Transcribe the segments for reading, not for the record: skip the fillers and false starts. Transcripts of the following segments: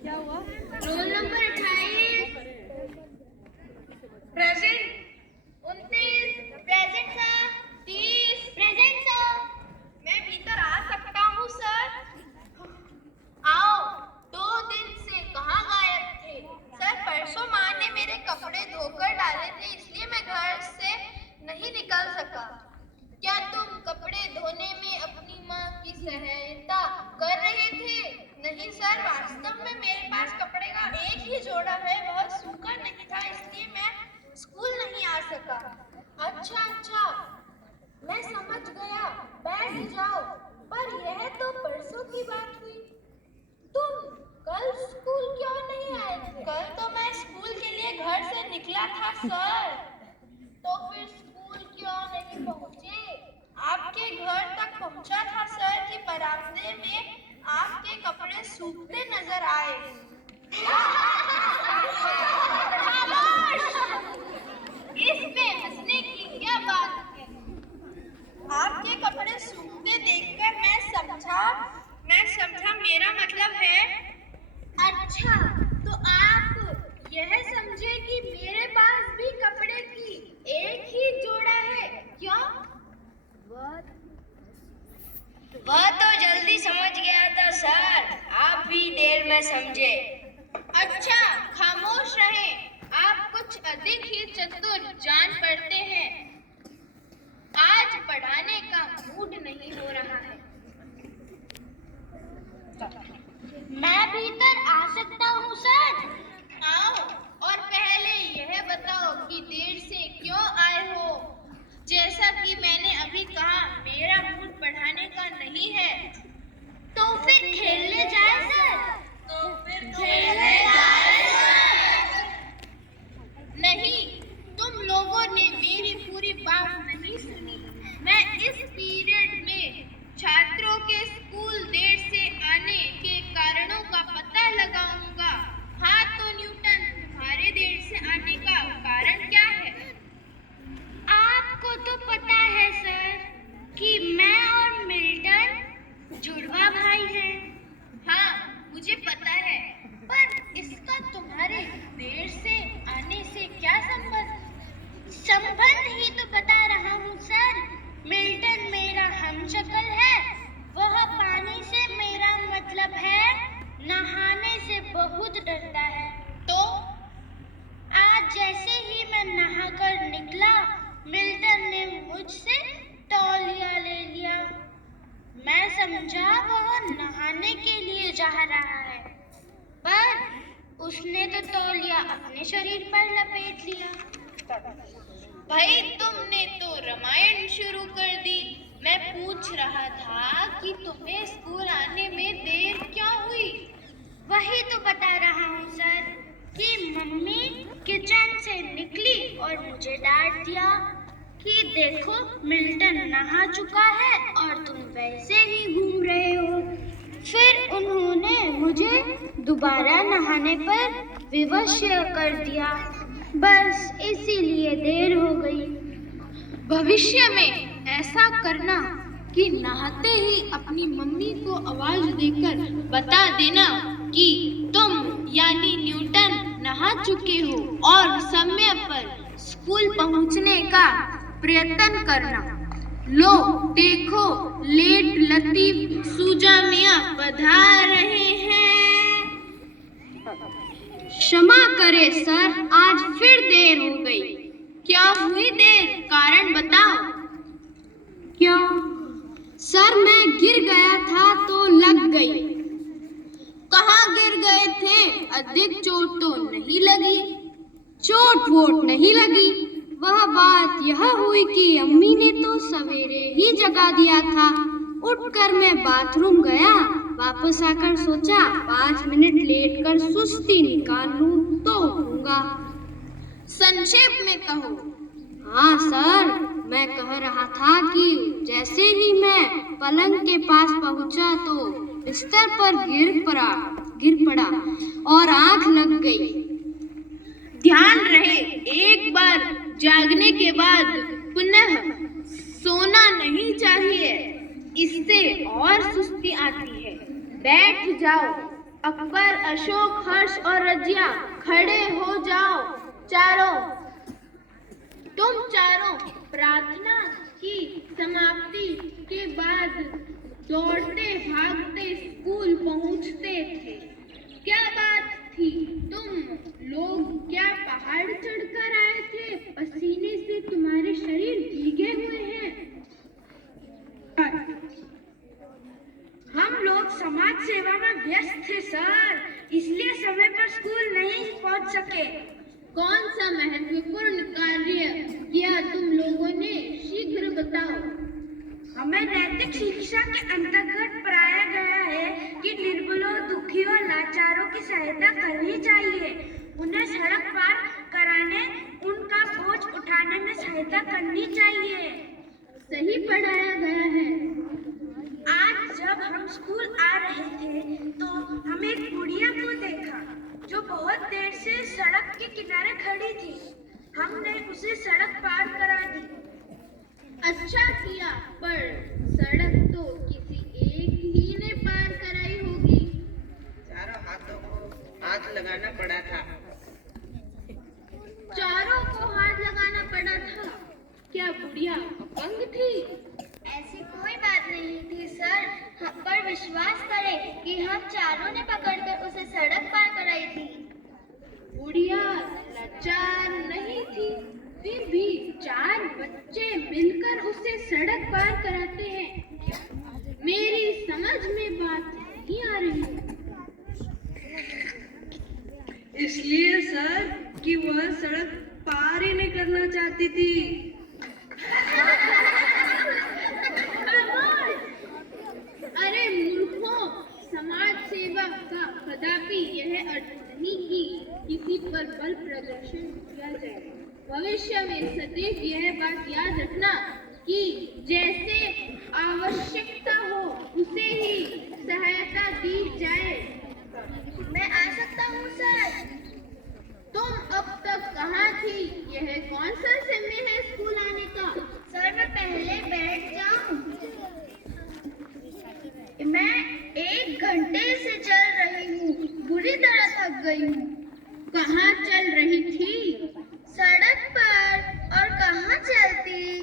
Roll number 28 present, 29 present sir, 30 present sir. मैं भीतर आ सकता हूँ सर? आओ। 2 दिन से कहाँ गायब थे? सर परसों माँ ने मेरे कपड़े धोकर डाले थे, इसलिए मैं घर से नहीं निकल सका। क्या तुम कपड़े धोने में अपनी माँ की सहायता कर रहे थे? नहीं सर, वास्तव में मेरे पास कपड़े का एक ही जोड़ा है, वह सूखा नहीं था, इसलिए मैं स्कूल नहीं आ सका। अच्छा, मैं समझ गया, बैठ जाओ। पर यह तो परसों की बात हुई, तुम कल स्कूल क्यों नहीं आए थे? कल तो मैं स्कूल के लिए घर से निकला था सर। तो फिर स्कूल क्यों नहीं पहुंचे? आपके घर तक पहुंचा था सर कि बरामदे में आपके कपड़े सूखते नजर आए। इसमें हंसने की क्या बात है? आपके कपड़े सूखते देखकर मैं समझा मेरा मतलब है। अच्छा, तो आप यह समझे कि मेरे पास भी कपड़े की एक ही जोड़ा है, क्यों? वह तो जल्दी समझ गया था सर, आप भी देर में समझे। अच्छा, खामोश रहें, आप कुछ अधिक ही चतुर जान पड़ते हैं। आज पढ़ाने का मूड नहीं हो रहा है। मैं भीतर आ सकता हूँ सर? आओ, और पहले यह बताओ कि देर से क्यों आए हो? जैसा कि मैंने अभी कहा, मेरा मूड पढ़ाने का नहीं है। तो फिर खेलने जाए सर? नहीं, तुम लोगों ने मेरी पूरी बात नहीं सुनी। मैं इस पीरियड में छात्रों के स्कूल देर से आने के कारणों का पता लगाऊंगा। हाँ तो न्यूटन, तुम्हारे देर से आने का कारण क्या है? आपको तो पता है सर कि मैं और मिल्टन जुड़वा भाई हैं। हाँ, मुझे पता है, पर इसका तुम्हारे देर से आने से क्या संबंध? संबंध ही तो बता रहा हूँ सर। मिल्टन मेरा हमशक्ल है, वह पानी से मेरा मतलब है नहाने से बहुत डरता है। तो आज जैसे ही मैं नहाकर निकला, मिल्टन ने मुझसे तौलिया ले लिया। मैं समझा वह नहाने के लिए जा रहा है, पर उसने तो तौलिया अपने शरीर पर लपेट लिया। भाई, तुमने तो रामायण शुरू कर दी। मैं पूछ रहा था कि तुम्हें स्कूल आने में देर क्यों हुई? वही तो बता रहा हूँ सर कि मम्मी किचन से निकली और मुझे डांट दिया कि देखो, मिल्टन नहा चुका है और तुम वैसे ही घूम रहे हो। फिर उन्होंने मुझे दोबारा नहाने पर विवश कर दिया। बस इसीलिए देर हो गई। भविष्य में ऐसा करना कि नहाते ही अपनी मम्मी को आवाज देकर बता देना कि तुम यानी न्यूटन नहा चुके हो और समय पर स्कूल पहुंचने का प्रयत्न करना। लो देखो, लेट लतीफ सूजा मियां पधार रहे हैं। क्षमा करे सर, आज फिर देर हो गई। क्या हुई देर? कारण बताओ। क्या सर, मैं गिर गया था तो लग गई। कहाँ गिर गए थे? अधिक चोट तो नहीं लगी? चोट वोट नहीं लगी। वह बात यह हुई कि अम्मी ने तो सवेरे ही जगा दिया था। उठकर मैं बाथरूम गया, वापस आकर सोचा 5 मिनट लेट कर सुस्ती निकाल लूं तो उठूंगा। संक्षेप में कहो। हाँ सर, मैं कह रहा था कि जैसे ही मैं पलंग के पास पहुंचा तो बिस्तर पर गिर पड़ा और आंख लग गई। ध्यान रहे, एक बार जागने के बाद पुनः सोना नहीं चाहिए, इससे और सुस्ती आती है। बैठ जाओ। अकबर, अशोक, हर्ष और रजिया, खड़े हो जाओ चारों। तुम चारों प्रार्थना की समाप्ति के बाद दौड़ते भागते स्कूल पहुंचते थे। क्या बात थी? तुम लोग क्या पहाड़ चढ़कर आए थे? पसीने से तुम्हारे शरीर भीगे हुए हैं। हम लोग समाज सेवा में व्यस्त थे सर, इसलिए समय पर स्कूल नहीं पहुंच सके। कौन सा महत्वपूर्ण कार्य किया तुम लोगों ने? शीघ्र बताओ। हमें नैतिक शिक्षा के अंतर्गत पढ़ाया गया है कि निर्बलों, दुखियों, लाचारों की सहायता करनी चाहिए। उन्हें सड़क पार कराने, उनका बोझ उठाने में सहायता करनी चाहिए। सही पढ़ाया गया है। आज जब हम स्कूल आ रहे थे तो हमें एक बुढ़िया को देखा जो बहुत देर से सड़क के किनारे खड़ी थी। हमने उसे सड़क पार करा दी। अच्छा किया, पर सड़क तो किसी एक ही ने पार कराई होगी। चारों हाथों को हाथ लगाना पड़ा था। चारों को हाथ लगाना पड़ा था। क्या बुढ़िया अपंग थी? ऐसी कोई बात नहीं थी सर, हम पर विश्वास करें कि हम चारों ने पकड़कर उसे सड़क पार कराई थी। बुढ़िया लाचार नहीं थी, फिर भी 4 बच्चे मिलकर उसे सड़क पार कराते हैं। मेरी समझ में बात नहीं आ रही। इसलिए सर कि वह सड़क पार ही नहीं करना चाहती थी। अरे मूर्खों, समाज सेवा का कदापि यह अर्थ नहीं कि किसी पर बल प्रदर्शन किया जाए। भविष्य में सदैव यह बात याद रखना कि जैसे आवश्यकता हो उसे ही सहायता दी जाए। मैं आ सकता हूँ सर। तुम अब तक कहाँ थी? यह कौन सा समय है स्कूल आने का? सर मैं पहले बैठ जाऊं? मैं 1 घंटे से चल रही हूँ, बुरी तरह थक गई हूँ। कहाँ चल रही थी? सड़क पर। और कहाँ चलती?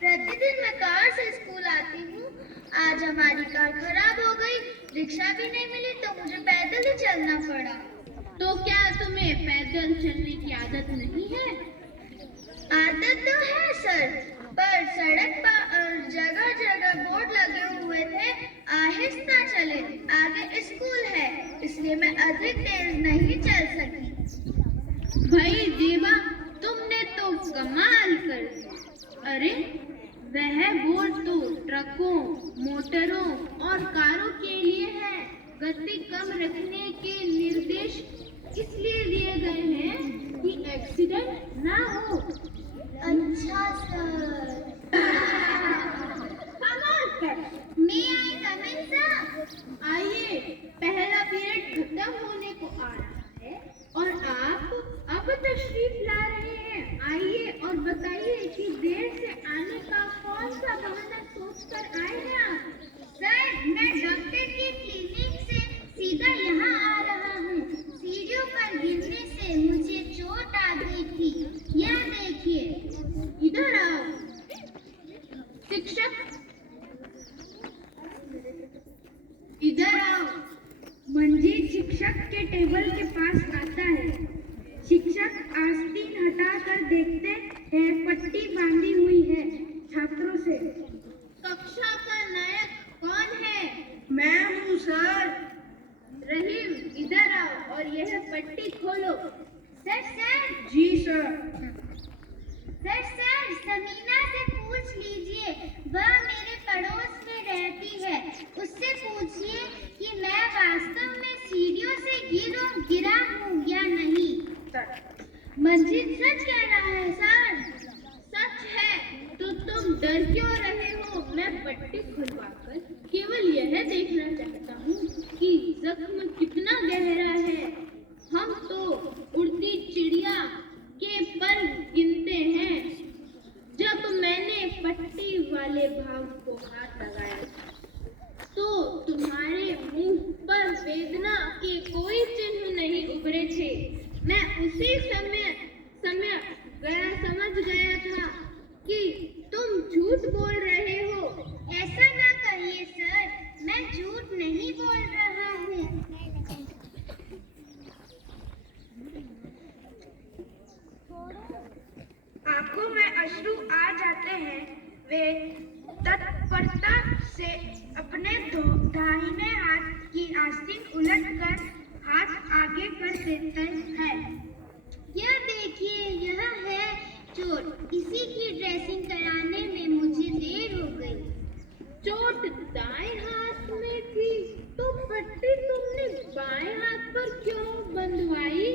प्रतिदिन मैं कार से स्कूल आती हूँ। आज हमारी कार खराब हो गई, रिक्शा भी नहीं मिली तो मुझे पैदल ही चलना पड़ा। तो क्या तुम्हें पैदल चलने की आदत नहीं है? आदत तो है सर, पर सड़क पर जगह जगह बोर्ड लगे हुए थे, आहिस्ता चले, आगे स्कूल है, इसलिए मैं अधिक तेज नहीं चल सकी। भाई देवा, तुमने तो कमाल कर दिया। अरे वह बोर्ड तो ट्रकों, मोटरों और कारों के लिए है। गति कम रखने के निर्देश इसलिए दिए गए हैं कि एक्सीडेंट ना हो। अच्छा sir. May I come in, sir? आइए, पहला पीरियड खत्म होने को आ रहा है और आप अब तशरीफ ला रहे हैं। आइए और बताइए कि देर से आने का कौन सा बहाना सोचकर आए हैं आप? सर मैं डॉक्टर की क्लिनिक से सीधा यहाँ आ रहा हूँ। सीढ़ियों पर गिरने से मुझे चोट आ गई थी। यह देखिए। इधर आओ। शिक्षक, इधर आओ। मंजीत शिक्षक के टेबल के पास आता है। शिक्षक आस्तीन हटाकर देखते हैं, पट्टी बांधी हुई है छात्रों से। कक्षा का नायक कौन है? मैं हूँ सर। रहीम, इधर आओ और यह पट्टी खोलो। सर जी सर। सर समीना से पूछ लीजिए, वह मेरे पड़ोस में रहती है। उससे पूछिए कि मैं वास्तव में सीढ़ियों से गिरा हूँ या नहीं। मंजीत सच कह रहा है सर। सच है तो तुम डर क्यों रहे हो? मैं पट्टी खुलवाकर केवल यह देखना चाहता हूँ कि जख्म कितना गहरा है। हम तो उड़ती चिड़िया के पर गिनते हैं। जब मैंने पट्टी वाले भाग को हाथ लगाया तो तुम्हारे मुंह पर वेदना नहीं बोल रहा हूँ। आंखों में अश्रु आ जाते हैं। वे तत्परता से अपने दाहिने हाथ की आस्तीन उलटकर हाथ आगे कर देते हैं। यह देखिए, यह है चोट। इसी की ड्रेसिंग कराने में मुझे देर हो गई। चोट दाएं हाथ में थी तो पट्टी तुमने बाएं हाथ पर क्यों बंधवाई?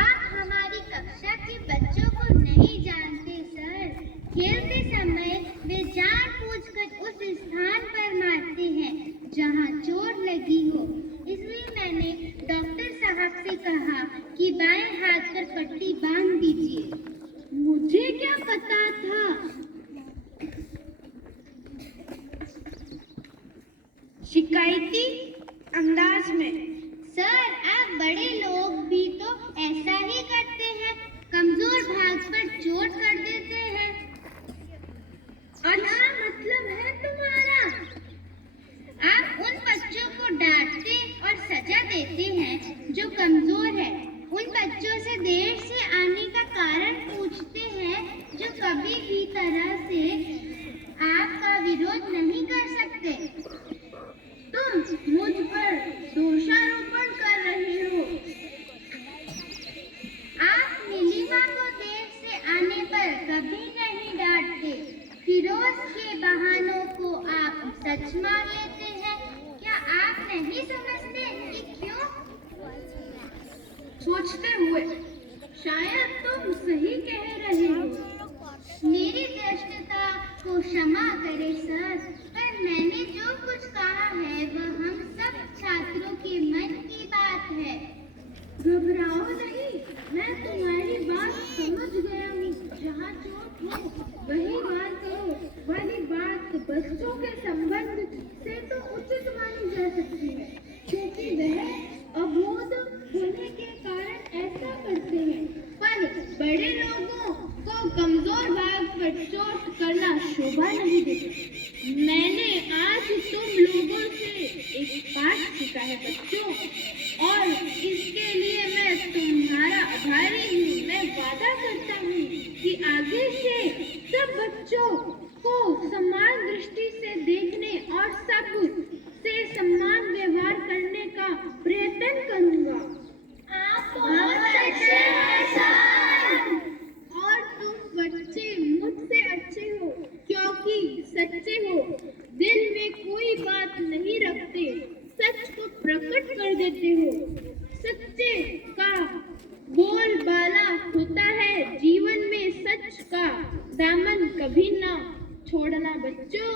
आप हमारी कक्षा के बच्चों को नहीं जानते सर। खेलते समय वे जानबूझकर उस स्थान पर मारते हैं जहां चोट लगी हो। इसलिए मैंने डॉक्टर साहब से कहा कि बाएं हाथ पर पट्टी बांध दीजिए। मुझे क्या पता था? शिकायती अंदाज में, सर, आप बड़े लोग भी तो ऐसा ही करते हैं, कमजोर भाग पर चोट कर देते हैं। क्या मतलब है तुम्हारा? आप उन बच्चों को डांटते और सजा देते हैं जो कमजोर है। उन बच्चों से देर से आने का कारण पूछते हैं जो कभी भी तरह से आपका विरोध नहीं कर सकते। तुम मुझ पर दोषारोपण कर रहे हो। आप नीलिमा को देर से आने पर कभी नहीं डांटते। फिरोज के बहानों को आप सच मान लेते हैं। क्या आप नहीं समझते कि क्यों? सोचते हुए, शायद तुम सही कह रहे हो। मेरी दृष्टता को क्षमा करें सर, पर मैंने जो कुछ कहा है वह हम सब छात्रों के मन की बात है। घबराओ नहीं, मैं तुम्हारी बात समझ गया हूँ। जहाँ चोट हो वही बात करो। वाली बात बच्चों के संबंध से तो उचित मानी जा सकती है, क्योंकि वह अबोध होने के कारण ऐसा करते हैं। पर बड़े लोगों को कमजोर भाग पर चोट करना शोभा नहीं देता। मैंने आज तुम लोगों से एक पाठ सीखा है बच्चों, और इसके लिए मैं तुम्हारा आभारी हूँ। मैं वादा करता हूँ कि आगे से सब बच्चों को समान दृष्टि से देखने और सब से समान व्यवहार करने का प्रयत्न करूँगा। आप बहुत अच्छे हैं सर। और तुम बच्चे मुझसे अच्छे हो, क्योंकि सच्चे हो। दिल में कोई बात नहीं रखते, सच को प्रकट कर देते हो। सच्चे का बोलबाला होता है। जीवन में सच का दामन कभी ना छोड़ना बच्चों।